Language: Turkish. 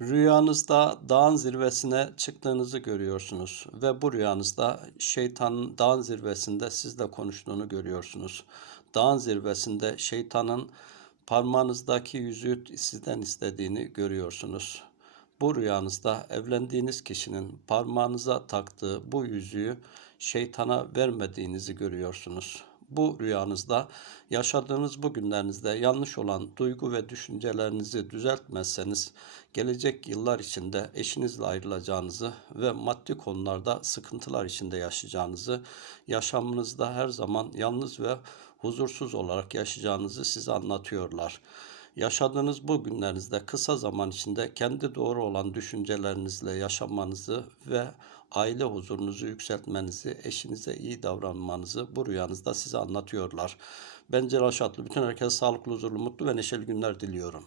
Rüyanızda dağın zirvesine çıktığınızı görüyorsunuz ve bu rüyanızda şeytanın dağın zirvesinde sizle konuştuğunu görüyorsunuz. Dağın zirvesinde şeytanın parmağınızdaki yüzüğü sizden istediğini görüyorsunuz. Bu rüyanızda evlendiğiniz kişinin parmağınıza taktığı bu yüzüğü şeytana vermediğinizi görüyorsunuz. Bu rüyanızda yaşadığınız bu günlerinizde yanlış olan duygu ve düşüncelerinizi düzeltmezseniz gelecek yıllar içinde eşinizle ayrılacağınızı ve maddi konularda sıkıntılar içinde yaşayacağınızı, yaşamınızda her zaman yalnız ve huzursuz olarak yaşayacağınızı size anlatıyorlar. Yaşadığınız bu günlerinizde kısa zaman içinde kendi doğru olan düşüncelerinizle yaşamanızı ve aile huzurunuzu yükseltmenizi, eşinize iyi davranmanızı bu rüyanızda size anlatıyorlar. Ben Celal Şatlı. Bütün herkese sağlıklı, huzurlu, mutlu ve neşeli günler diliyorum.